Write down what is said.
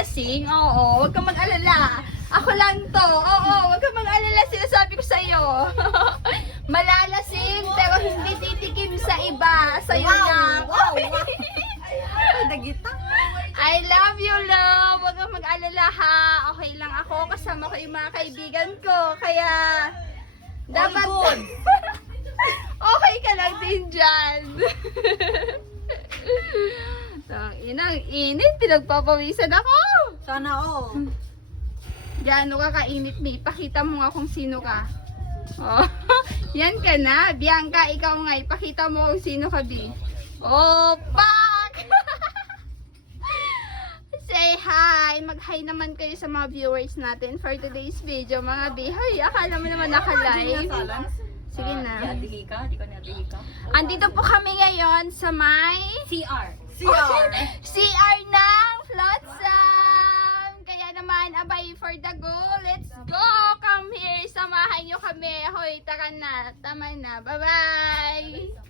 malalasing. Oo, huwag kang mag-alala. Ako lang to. Oo, huwag kang mag-alala. Sinasabi ko sa'yo. Malalasing, pero hindi titikim sa iba. Sa'yo lang. Wow! Ay, dagita. I love you, love. Huwag kang mag-alala, ha. Okay lang ako. Kasama ko yung mga kaibigan ko. Kaya, dapat... good. okay ka lang din dyan. Inang init. Pinagpapawisan ako. Sana all. Gaano ka kainit, May? Pakita mo nga kung sino ka. Oh, yan ka na. Bianca, ikaw nga. Ipakita mo kung sino ka, Bi. Oh, pak! Say hi! Mag-hi naman kayo sa mga viewers natin for today's video, mga Bi. Hoy, akala mo naman naka-live. Sige na. Di ko na-adihika. Andito po kami ngayon sa may CR. CR ng Flotsam! Kaya naman, abay for the go. Let's go! Come here! Samahan nyo kami. Hoy, tara na. Tama na. Bye-bye!